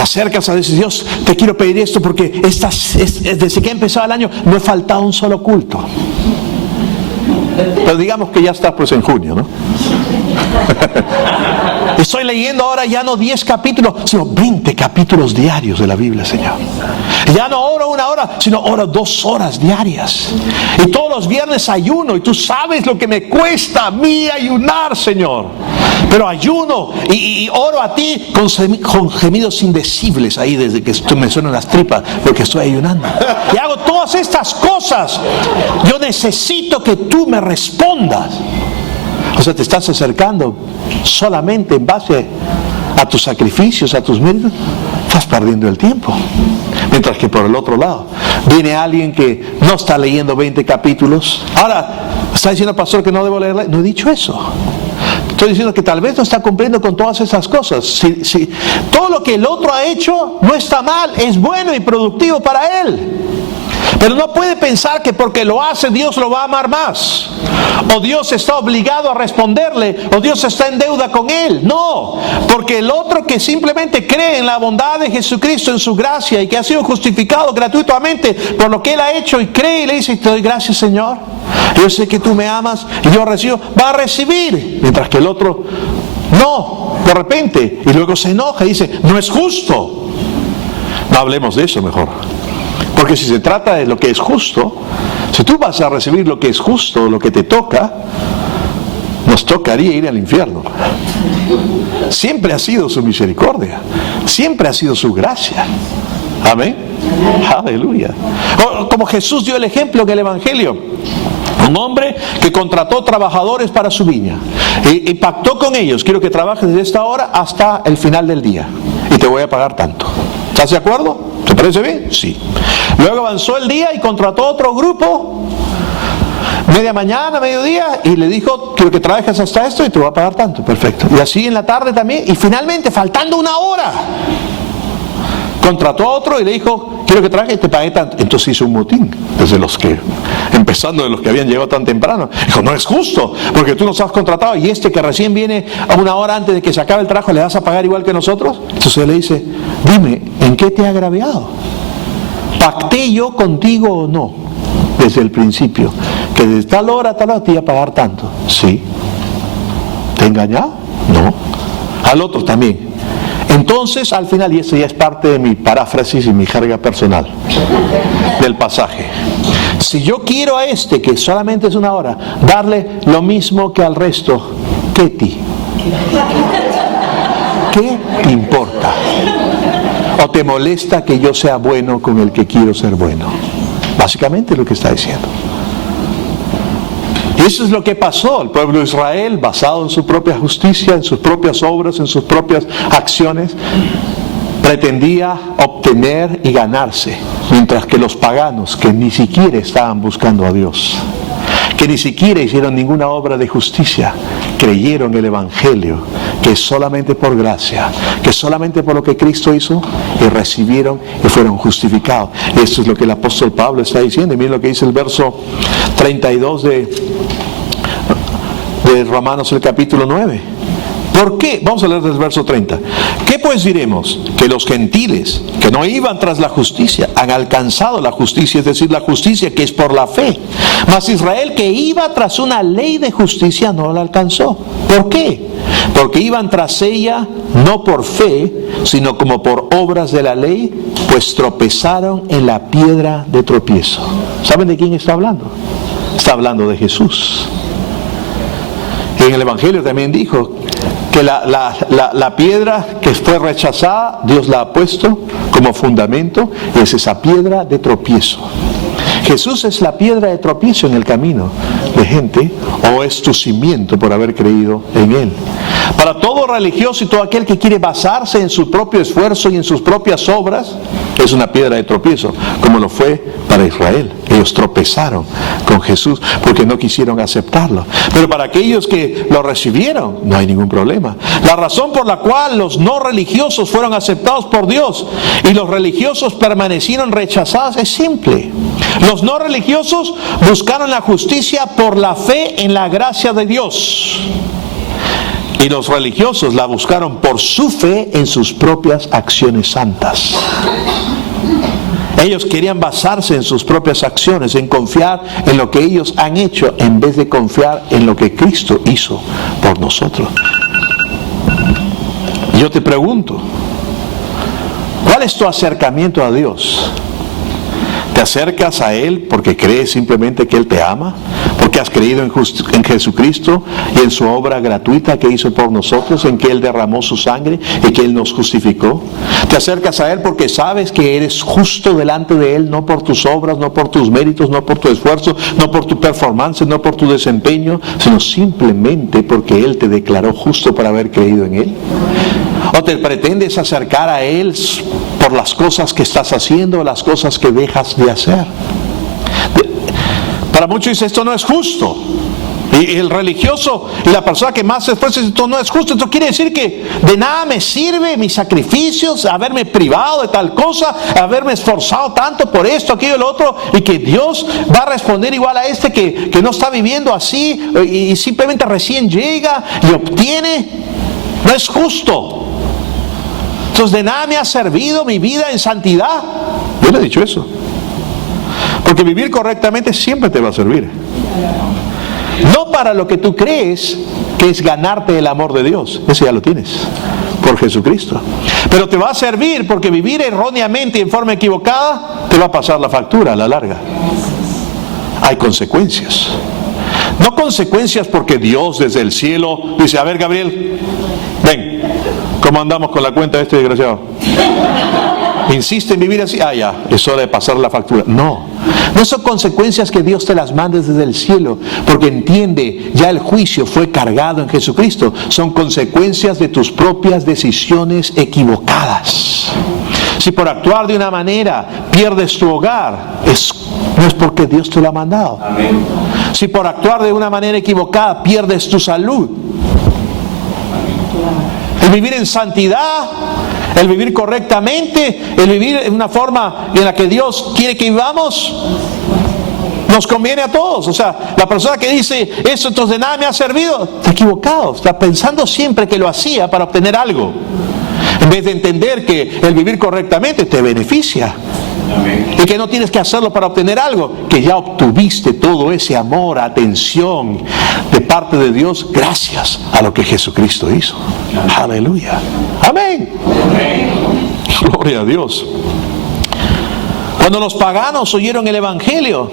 Te acercas a decir, Dios, te quiero pedir esto porque desde que ha empezado el año no he faltado un solo culto. Pero digamos que ya estás pues en junio, ¿no? Estoy leyendo ahora ya no 10 capítulos, sino 20 capítulos diarios de la Biblia, Señor. Ya no oro 1 hora, sino oro 2 horas diarias. Y todos los viernes ayuno, y tú sabes lo que me cuesta a mí ayunar, Señor. Pero ayuno y oro a ti con gemidos indecibles ahí desde que me suenan las tripas, porque estoy ayunando. Y hago todas estas cosas. Yo necesito que tú me respondas. O sea, te estás acercando solamente en base a tus sacrificios, a tus méritos. Estás perdiendo el tiempo. Mientras que por el otro lado viene alguien que no está leyendo 20 capítulos. Ahora, ¿está diciendo el pastor que no debo leerla? No he dicho eso. Estoy diciendo que tal vez no está cumpliendo con todas esas cosas. Si todo lo que el otro ha hecho no está mal, es bueno y productivo para él. Pero no puede pensar que porque lo hace Dios lo va a amar más, o Dios está obligado a responderle, o Dios está en deuda con él. No, porque el otro que simplemente cree en la bondad de Jesucristo, en su gracia, y que ha sido justificado gratuitamente por lo que él ha hecho, y cree y le dice, te doy gracias, Señor, yo sé que tú me amas y yo recibo, va a recibir. Mientras que el otro no, de repente, y luego se enoja y dice, no es justo. No hablemos de eso mejor. Porque si se trata de lo que es justo, si tú vas a recibir lo que es justo, lo que te toca, nos tocaría ir al infierno. Siempre ha sido su misericordia, siempre ha sido su gracia. Amén. Aleluya. Como Jesús dio el ejemplo en el Evangelio. Un hombre que contrató trabajadores para su viña y pactó con ellos, quiero que trabajes desde esta hora hasta el final del día y te voy a pagar tanto. ¿Estás de acuerdo? ¿Te parece bien? Sí. Luego avanzó el día y contrató otro grupo, media mañana, mediodía, y le dijo, quiero que trabajes hasta esto y te voy a pagar tanto. Perfecto. Y así en la tarde también, y finalmente, faltando 1 hora, contrató a otro y le dijo, quiero que trabajes y te pague tanto. Entonces hizo un motín, empezando de los que habían llegado tan temprano. Dijo, no es justo, porque tú nos has contratado y este que recién viene a 1 hora antes de que se acabe el trabajo, ¿le vas a pagar igual que nosotros? Entonces él le dice, dime, ¿en qué te he agraviado? ¿Pacté yo contigo o no? Desde el principio, que desde tal hora a tal hora te iba a pagar tanto. Sí. ¿Te he engañado? No. Al otro también. Entonces, al final, y eso ya es parte de mi paráfrasis y mi jerga personal del pasaje, si yo quiero a este, que solamente es 1 hora, darle lo mismo que al resto, ¿qué ti? ¿Qué te importa? ¿O te molesta que yo sea bueno con el que quiero ser bueno? Básicamente es lo que está diciendo. Y eso es lo que pasó. El pueblo de Israel, basado en su propia justicia, en sus propias obras, en sus propias acciones, pretendía obtener y ganarse, mientras que los paganos, que ni siquiera estaban buscando a Dios, que ni siquiera hicieron ninguna obra de justicia, creyeron el Evangelio, que es solamente por gracia, que es solamente por lo que Cristo hizo, y recibieron y fueron justificados. Esto es lo que el apóstol Pablo está diciendo. Y miren lo que dice el verso 32 de Romanos, el capítulo 9. ¿Por qué? Vamos a leer desde el verso 30. ¿Qué pues diremos? Que los gentiles que no iban tras la justicia han alcanzado la justicia, es decir, la justicia que es por la fe. Mas Israel, que iba tras una ley de justicia, no la alcanzó. ¿Por qué? Porque iban tras ella no por fe, sino como por obras de la ley, pues tropezaron en la piedra de tropiezo. ¿Saben de quién está hablando? Está hablando de Jesús. Y en el Evangelio también dijo que la piedra que fue rechazada, Dios la ha puesto como fundamento, y es esa piedra de tropiezo. Jesús es la piedra de tropiezo en el camino de gente, o es tu cimiento por haber creído en Él. Para todo religioso y todo aquel que quiere basarse en su propio esfuerzo y en sus propias obras, es una piedra de tropiezo, como lo fue para Israel. Ellos tropezaron con Jesús porque no quisieron aceptarlo. Pero para aquellos que lo recibieron, no hay ningún problema. La razón por la cual los no religiosos fueron aceptados por Dios y los religiosos permanecieron rechazados es simple. Los no religiosos buscaron la justicia por la fe en la gracia de Dios. Y los religiosos la buscaron por su fe en sus propias acciones santas. Ellos querían basarse en sus propias acciones, en confiar en lo que ellos han hecho, en vez de confiar en lo que Cristo hizo por nosotros. Yo te pregunto, ¿cuál es tu acercamiento a Dios? ¿Te acercas a Él porque crees simplemente que Él te ama? ¿Porque has creído en Jesucristo y en su obra gratuita que hizo por nosotros, en que Él derramó su sangre y que Él nos justificó? ¿Te acercas a Él porque sabes que eres justo delante de Él, no por tus obras, no por tus méritos, no por tu esfuerzo, no por tu performance, no por tu desempeño, sino simplemente porque Él te declaró justo por haber creído en Él? ¿O te pretendes acercar a Él por las cosas que estás haciendo o las cosas que dejas de hacer? Para muchos dice, esto no es justo. Y el religioso y la persona que más se esfuerza dice, esto no es justo. Esto quiere decir que de nada me sirve mis sacrificios, haberme privado de tal cosa, haberme esforzado tanto por esto, aquello y lo otro, y que Dios va a responder igual a este que no está viviendo así y simplemente recién llega y obtiene. No es justo. Entonces de nada me ha servido mi vida en santidad. Yo le he dicho eso. Porque vivir correctamente siempre te va a servir. No para lo que tú crees que es ganarte el amor de Dios. Ese ya lo tienes por Jesucristo. Pero te va a servir porque vivir erróneamente y en forma equivocada te va a pasar la factura a la larga. Hay consecuencias. No consecuencias porque Dios desde el cielo dice, a ver Gabriel, ven, ¿cómo andamos con la cuenta de este desgraciado? Insiste en vivir así, ya, es hora de pasar la factura. No son consecuencias que Dios te las mande desde el cielo, porque entiende, ya el juicio fue cargado en Jesucristo. Son consecuencias de tus propias decisiones equivocadas. Si por actuar de una manera pierdes tu hogar, no es porque Dios te lo ha mandado. Amén. Si por actuar de una manera equivocada pierdes tu salud, el vivir en santidad, el vivir correctamente, el vivir en una forma en la que Dios quiere que vivamos, nos conviene a todos. O sea, la persona que dice, eso entonces de nada me ha servido, está equivocado, está pensando siempre que lo hacía para obtener algo, en vez de entender que el vivir correctamente te beneficia. Amén. Y que no tienes que hacerlo para obtener algo, que ya obtuviste todo ese amor, atención de parte de Dios gracias a lo que Jesucristo hizo. Amén. Aleluya. Amén. Amén. Gloria a Dios. Cuando los paganos oyeron el Evangelio,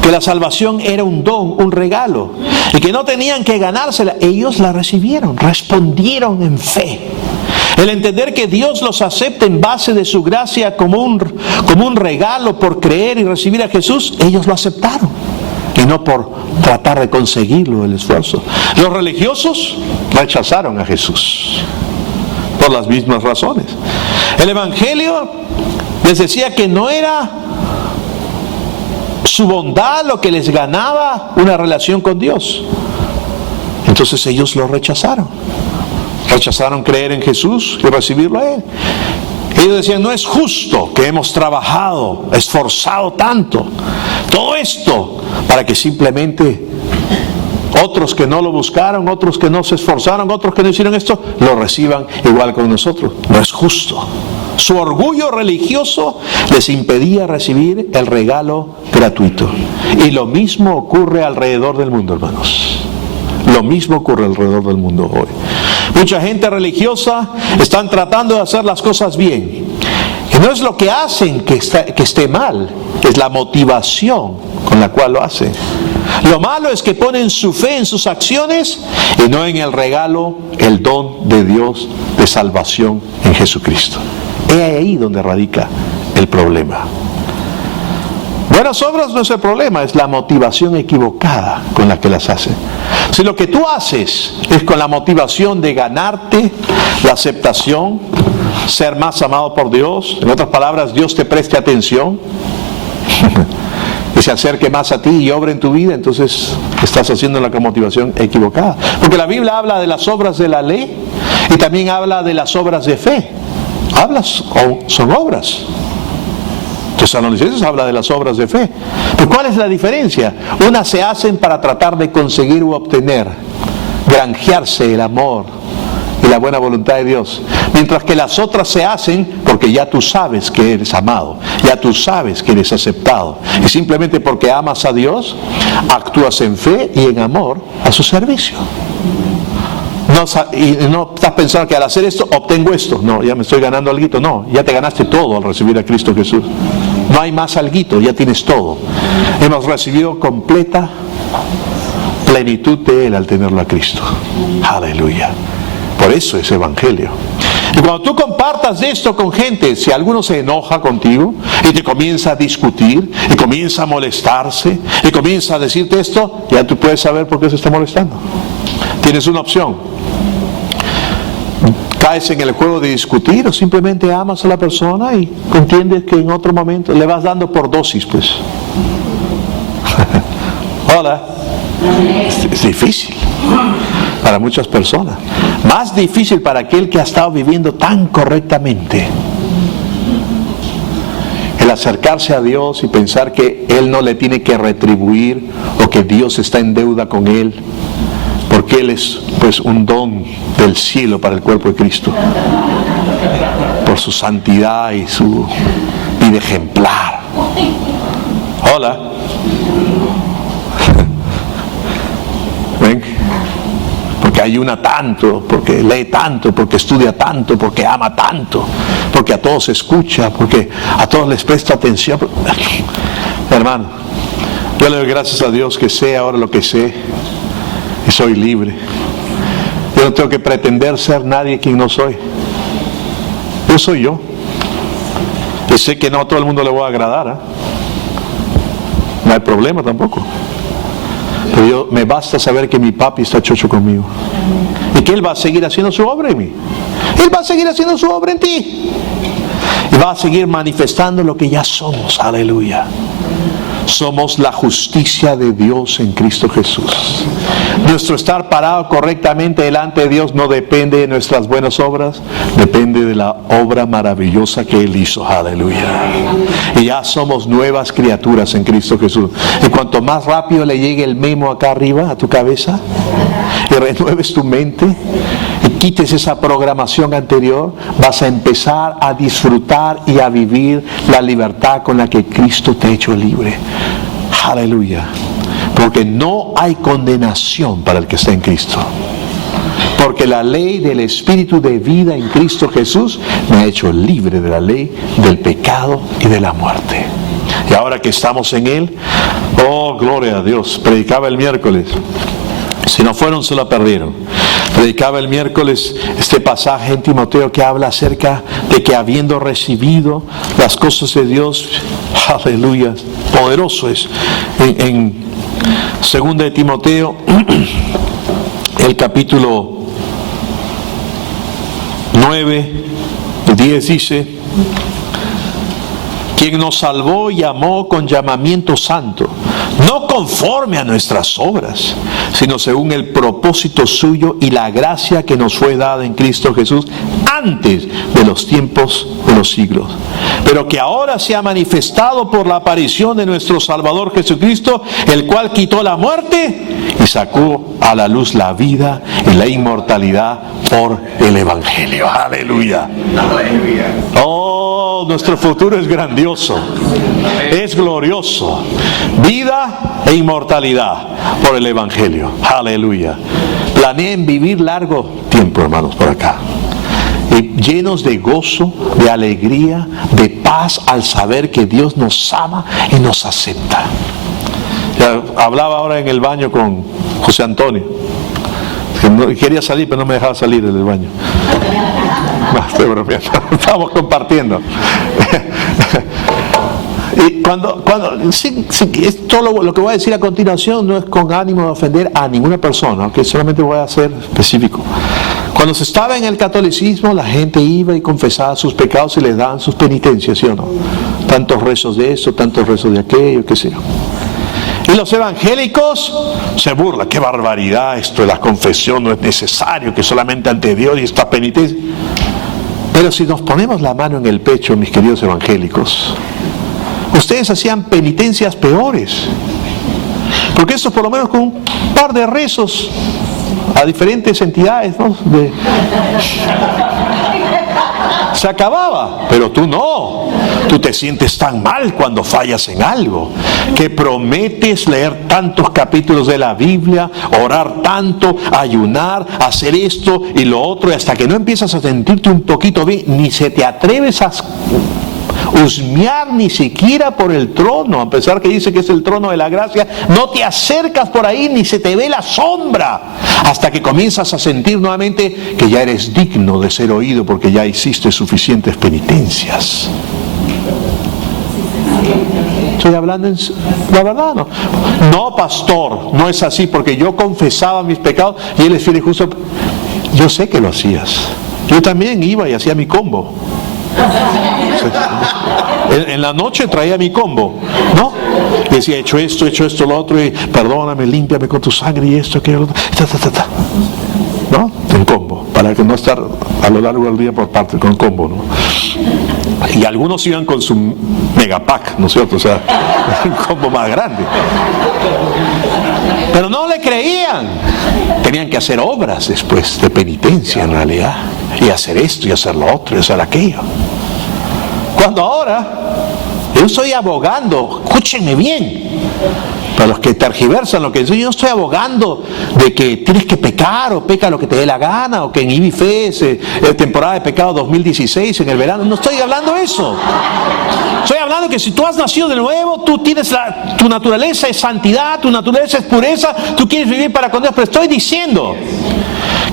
que la salvación era un don, un regalo, y que no tenían que ganársela, ellos la recibieron, respondieron en fe. El entender que Dios los acepta en base de su gracia como un regalo por creer y recibir a Jesús, ellos lo aceptaron. Y no por tratar de conseguirlo, el esfuerzo. Los religiosos rechazaron a Jesús por las mismas razones. El Evangelio les decía que no era su bondad lo que les ganaba una relación con Dios. Entonces ellos lo rechazaron. Rechazaron creer en Jesús y recibirlo a Él. Ellos decían, no es justo que hemos trabajado, esforzado tanto, todo esto, para que simplemente otros que no lo buscaron, otros que no se esforzaron, otros que no hicieron esto, lo reciban igual con nosotros. No es justo. Su orgullo religioso les impedía recibir el regalo gratuito. Y lo mismo ocurre alrededor del mundo, hermanos. Lo mismo ocurre alrededor del mundo hoy. Mucha gente religiosa están tratando de hacer las cosas bien. Y no es lo que hacen que esté mal, es la motivación con la cual lo hacen. Lo malo es que ponen su fe en sus acciones y no en el regalo, el don de Dios de salvación en Jesucristo. Es ahí donde radica el problema. Buenas obras no es el problema, es la motivación equivocada con la que las hacen. Si lo que tú haces es con la motivación de ganarte la aceptación, ser más amado por Dios, en otras palabras, Dios te preste atención y se acerque más a ti y obre en tu vida, entonces estás haciendo la motivación equivocada. Porque la Biblia habla de las obras de la ley y también habla de las obras de fe. Son obras. Tesalonicenses habla de las obras de fe. ¿Pero cuál es la diferencia? Unas se hacen para tratar de conseguir u obtener, granjearse el amor y la buena voluntad de Dios. Mientras que las otras se hacen porque ya tú sabes que eres amado, ya tú sabes que eres aceptado. Y simplemente porque amas a Dios, actúas en fe y en amor a su servicio. No estás pensando que al hacer esto obtengo esto. No, ya me estoy ganando alguito. No, ya te ganaste todo al recibir a Cristo Jesús. No hay más alguito, ya tienes todo. Hemos recibido completa plenitud de Él al tenerlo a Cristo. Aleluya. Por eso es evangelio. Y cuando tú compartas esto con gente, si alguno se enoja contigo y te comienza a discutir y comienza a molestarse y comienza a decirte esto, ya tú puedes saber por qué se está molestando. Tienes una opción: caes en el juego de discutir, o simplemente amas a la persona y entiendes que en otro momento le vas dando por dosis, pues. Hola. Es difícil para muchas personas, más difícil para aquel que ha estado viviendo tan correctamente. El acercarse a Dios y pensar que Él no le tiene que retribuir, o que Dios está en deuda con Él, porque Él es pues un don del cielo para el cuerpo de Cristo, por su santidad y su vida ejemplar. Hola. ¿Ven? Porque ayuna tanto, porque lee tanto, porque estudia tanto, porque ama tanto, porque a todos escucha, porque a todos les presta atención. Hermano, yo le doy gracias a Dios que sé ahora lo que sé y soy libre. Yo no tengo que pretender ser nadie quien no soy. Yo soy yo. Y sé que no a todo el mundo le voy a agradar, ¿eh? No hay problema tampoco. Pero me basta saber que mi papi está chocho conmigo y que Él va a seguir haciendo su obra en mí. Él va a seguir haciendo su obra en ti y va a seguir manifestando lo que ya somos. Aleluya. Somos la justicia de Dios en Cristo Jesús. Nuestro estar parado correctamente delante de Dios no depende de nuestras buenas obras, depende de la obra maravillosa que Él hizo. Aleluya. Y ya somos nuevas criaturas en Cristo Jesús. Y cuanto más rápido le llegue el memo acá arriba a tu cabeza y renueves tu mente y quites esa programación anterior, vas a empezar a disfrutar y a vivir la libertad con la que Cristo te ha hecho libre. Aleluya. Porque no hay condenación para el que está en Cristo. Porque la ley del Espíritu de vida en Cristo Jesús me ha hecho libre de la ley del pecado y de la muerte. Y ahora que estamos en Él, oh, gloria a Dios. Predicaba el miércoles. Si no fueron, se la perdieron. Predicaba el miércoles este pasaje en Timoteo que habla acerca de que habiendo recibido las cosas de Dios, aleluya, poderoso es. En 2 de Timoteo, el capítulo 9, 10 dice: quien nos salvó y llamó con llamamiento santo, no conforme a nuestras obras, sino según el propósito suyo y la gracia que nos fue dada en Cristo Jesús antes de los tiempos de los siglos, pero que ahora se ha manifestado por la aparición de nuestro Salvador Jesucristo, el cual quitó la muerte y sacó a la luz la vida y la inmortalidad por el Evangelio. Aleluya. Oh, nuestro futuro es grandioso, es glorioso. Vida e inmortalidad por el Evangelio. Aleluya. Planeen vivir largo tiempo, hermanos, por acá, y llenos de gozo, de alegría, de paz al saber que Dios nos ama y nos acepta. Ya hablaba ahora en el baño con José Antonio, que quería salir pero no me dejaba salir del baño. No, estoy bromeando. Estamos compartiendo. Y esto lo que voy a decir a continuación no es con ánimo de ofender a ninguna persona, aunque solamente voy a ser específico. Cuando se estaba en el catolicismo, la gente iba y confesaba sus pecados y les daban sus penitencias, ¿sí o no? Tantos rezos de esto, tantos rezos de aquello, qué sé yo. Y los evangélicos se burlan: qué barbaridad esto de la confesión, no es necesario, que solamente ante Dios y esta penitencia. Pero si nos ponemos la mano en el pecho, mis queridos evangélicos, ustedes hacían penitencias peores, porque eso por lo menos con un par de rezos a diferentes entidades, ¿no? Se acababa, pero tú no. Tú te sientes tan mal cuando fallas en algo, que prometes leer tantos capítulos de la Biblia, orar tanto, ayunar, hacer esto y lo otro, y hasta que no empiezas a sentirte un poquito bien, ni se te atreves a husmear ni siquiera por el trono, a pesar que dice que es el trono de la gracia, no te acercas por ahí ni se te ve la sombra, hasta que comienzas a sentir nuevamente que ya eres digno de ser oído porque ya hiciste suficientes penitencias. Estoy hablando en la verdad, ¿no? No, pastor, no es así, porque yo confesaba mis pecados y Él es fiel y justo. Yo sé que lo hacías. Yo también iba y hacía mi combo. En la noche traía mi combo, ¿no? Decía, he hecho esto, lo otro, y perdóname, límpiame con tu sangre y esto, aquello, ¿no? En combo, para que no estar a lo largo del día por parte con combo, ¿no? Y algunos iban con su megapack, ¿no es cierto? O sea, un combo más grande. Pero no le creían. Tenían que hacer obras después de penitencia en realidad. Y hacer esto, y hacer lo otro, y hacer aquello. Cuando ahora, yo estoy abogando, escúchenme bien, para los que tergiversan lo que dicen, yo estoy abogando de que tienes que pecar o peca lo que te dé la gana, o que en IBIFES, temporada de pecado 2016, en el verano, no estoy hablando de eso. Estoy hablando que si tú has nacido de nuevo, tú tienes tu naturaleza es santidad, tu naturaleza es pureza, tú quieres vivir para con Dios, pero estoy diciendo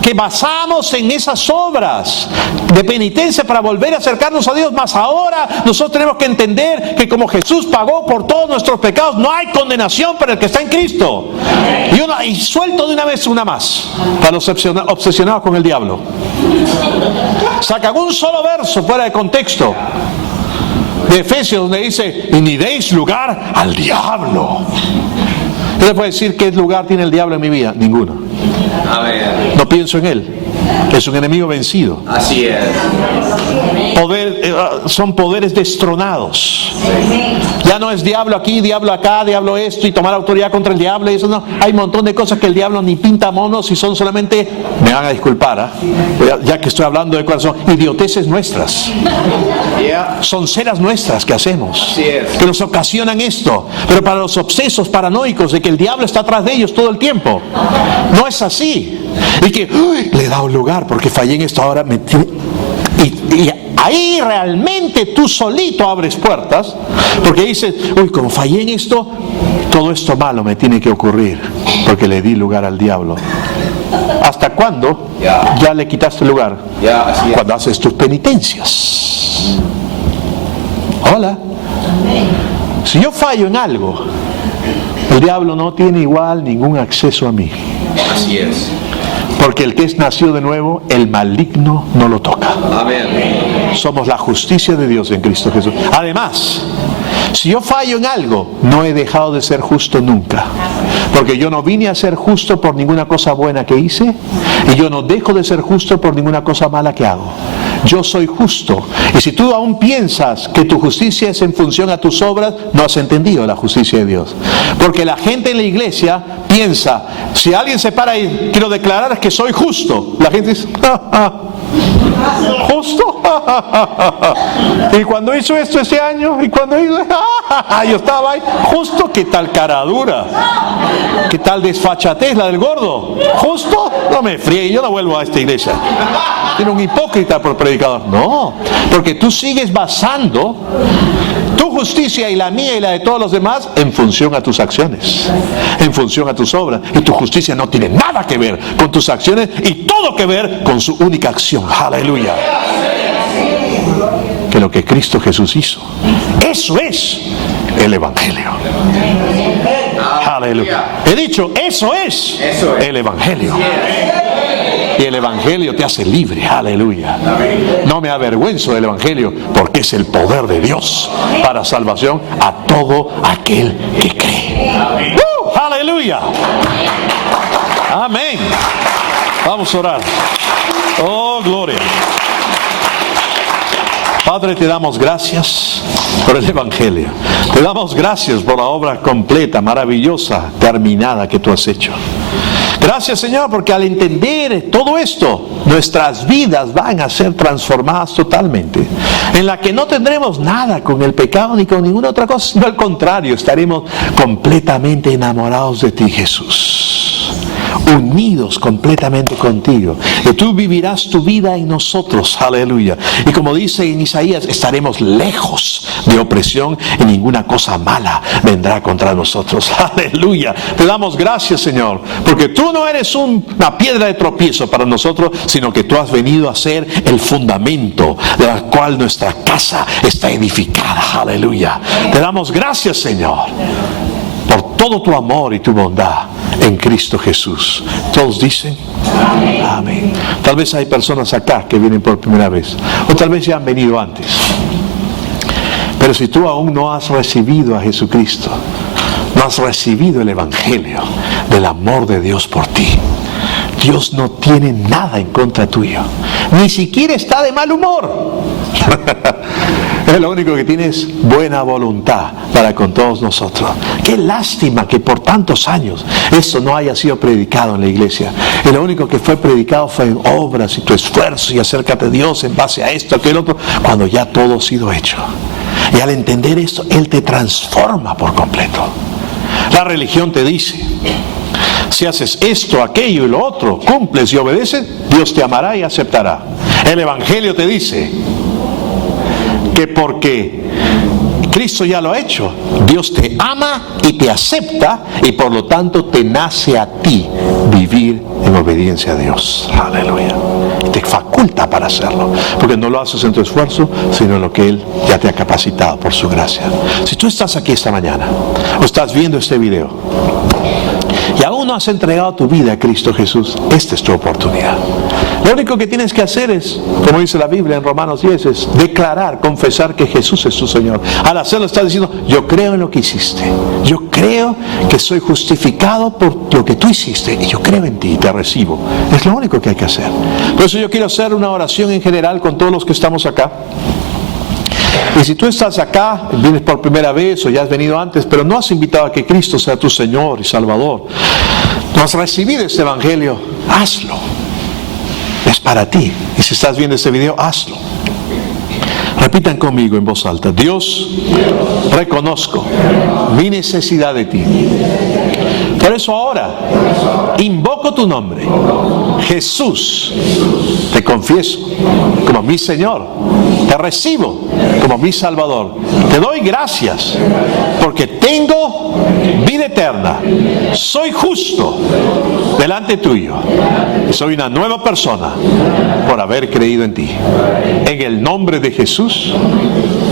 que basamos en esas obras de penitencia para volver a acercarnos a Dios. Más ahora nosotros tenemos que entender que como Jesús pagó por todos nuestros pecados, no hay condenación para el que está en Cristo. Y suelto de una vez una más para los obsesionados con el diablo. Sacan un solo verso fuera de contexto de Efesios donde dice, y ni deis lugar al diablo. ¿Qué le puede decir qué lugar tiene el diablo en mi vida? Ninguno. No pienso en él. Es un enemigo vencido. Así es. Son poderes destronados. Ya no es diablo aquí, diablo acá, diablo esto, y tomar autoridad contra el diablo y eso no. Hay un montón de cosas que el diablo ni pinta monos y son solamente, me van a disculpar, ya que estoy hablando de corazón, idioteces nuestras. Son ceras nuestras que hacemos, que nos ocasionan esto. Pero para los obsesos paranoicos de que el diablo está atrás de ellos todo el tiempo, no es así. Y que le he dado lugar porque fallé en esto, ahora y ahí realmente tú solito abres puertas, porque dices, como fallé en esto, todo esto malo me tiene que ocurrir porque le di lugar al diablo. ¿Hasta cuándo? Ya le quitaste lugar. Cuando haces tus penitencias. Hola. Si yo fallo en algo, el diablo no tiene igual ningún acceso a mí. Así es. Porque el que es nacido de nuevo, el maligno no lo toca. Amén. Somos la justicia de Dios en Cristo Jesús. Además, si yo fallo en algo, no he dejado de ser justo nunca. Porque yo no vine a ser justo por ninguna cosa buena que hice, y yo no dejo de ser justo por ninguna cosa mala que hago. Yo soy justo. Y si tú aún piensas que tu justicia es en función a tus obras, no has entendido la justicia de Dios. Porque la gente en la iglesia piensa, si alguien se para y quiero declarar que soy justo, la gente dice, ¿justo? Y cuando hizo esto ese año, y cuando hizo, yo estaba ahí, justo, ¿qué tal caradura? ¿Qué tal desfachatez la del gordo? ¿Justo? No me friegue, yo no vuelvo a esta iglesia. Tiene un hipócrita por predicador. No, porque tú sigues basando tu justicia y la mía y la de todos los demás en función a tus acciones, en función a tus obras. Y tu justicia no tiene nada que ver con tus acciones y todo que ver con su única acción. Aleluya. Que lo que Cristo Jesús hizo. Eso es el Evangelio. Aleluya. He dicho, eso es el Evangelio. Y el Evangelio te hace libre. Aleluya. No me avergüenzo del Evangelio, porque es el poder de Dios para salvación a todo aquel que cree. Aleluya. Amén. Vamos a orar. Oh, gloria. Padre, te damos gracias por el Evangelio. Te damos gracias por la obra completa, maravillosa, terminada que tú has hecho. Gracias, Señor, porque al entender todo esto, nuestras vidas van a ser transformadas totalmente, en la que no tendremos nada con el pecado ni con ninguna otra cosa, sino al contrario, estaremos completamente enamorados de ti, Jesús, unidos completamente contigo, y tú vivirás tu vida en nosotros, aleluya. Y como dice en Isaías, estaremos lejos de opresión y ninguna cosa mala vendrá contra nosotros, aleluya. Te damos gracias, Señor, porque tú no eres una piedra de tropiezo para nosotros, sino que tú has venido a ser el fundamento de la cual nuestra casa está edificada, aleluya. Te damos gracias, Señor, por todo tu amor y tu bondad en Cristo Jesús. Todos dicen amén. Amén. Tal vez hay personas acá que vienen por primera vez, o tal vez ya han venido antes. Pero si tú aún no has recibido a Jesucristo, no has recibido el Evangelio del amor de Dios por ti, Dios no tiene nada en contra tuyo, ni siquiera está de mal humor. Lo único que tiene es buena voluntad para con todos nosotros. Qué lástima que por tantos años esto no haya sido predicado en la iglesia. Y lo único que fue predicado fue en obras y tu esfuerzo y acércate a Dios en base a esto, aquel otro, cuando ya todo ha sido hecho. Y al entender esto, Él te transforma por completo. La religión te dice: si haces esto, aquello y lo otro, cumples y obedeces, Dios te amará y aceptará. El Evangelio te dice que porque Cristo ya lo ha hecho, Dios te ama y te acepta, y por lo tanto te nace a ti vivir en obediencia a Dios. Aleluya. Te faculta para hacerlo, porque no lo haces en tu esfuerzo, sino en lo que Él ya te ha capacitado por su gracia. Si tú estás aquí esta mañana o estás viendo este video y aún no has entregado tu vida a Cristo Jesús, esta es tu oportunidad. Lo único que tienes que hacer es, como dice la Biblia en Romanos 10, es declarar, confesar que Jesús es tu Señor. Al hacerlo estás diciendo: yo creo en lo que hiciste, yo creo que soy justificado por lo que tú hiciste, y yo creo en ti y te recibo. Es lo único que hay que hacer. Por eso yo quiero hacer una oración en general con todos los que estamos acá. Y si tú estás acá, vienes por primera vez o ya has venido antes, pero no has invitado a que Cristo sea tu Señor y Salvador, no has recibido este Evangelio, hazlo. Es para ti. Y si estás viendo este video, hazlo. Repitan conmigo en voz alta: Dios, reconozco mi necesidad de ti. Por eso ahora invoco tu nombre, Jesús. Te confieso como mi Señor, te recibo como mi Salvador. Te doy gracias porque tengo vida eterna, soy justo delante tuyo y soy una nueva persona por haber creído en ti. En el nombre de Jesús,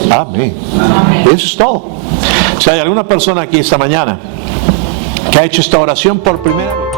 amén. Eso es todo. Si hay alguna persona aquí esta mañana que ha hecho esta oración por primera vez,